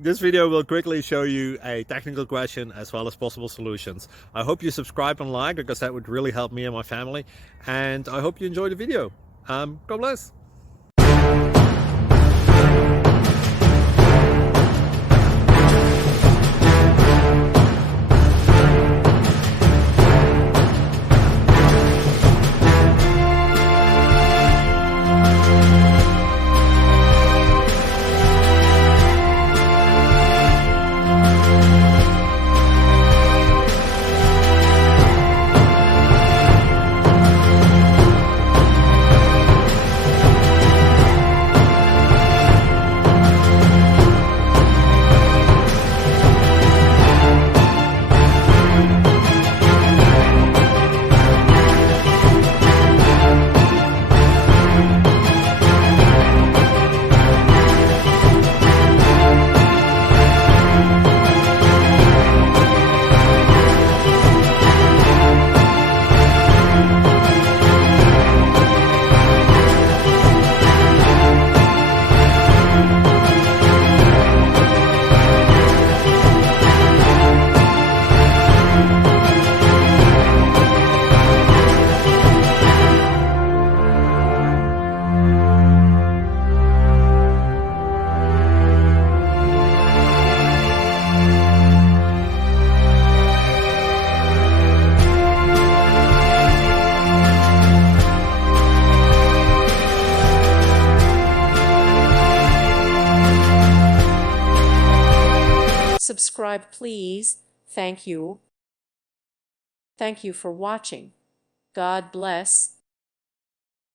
This video will quickly show you a technical question as well as possible solutions. I hope you subscribe and like because that would really help me and my family. And I hope you enjoy the video. God bless. Subscribe, please. Thank you. Thank you for watching. God bless.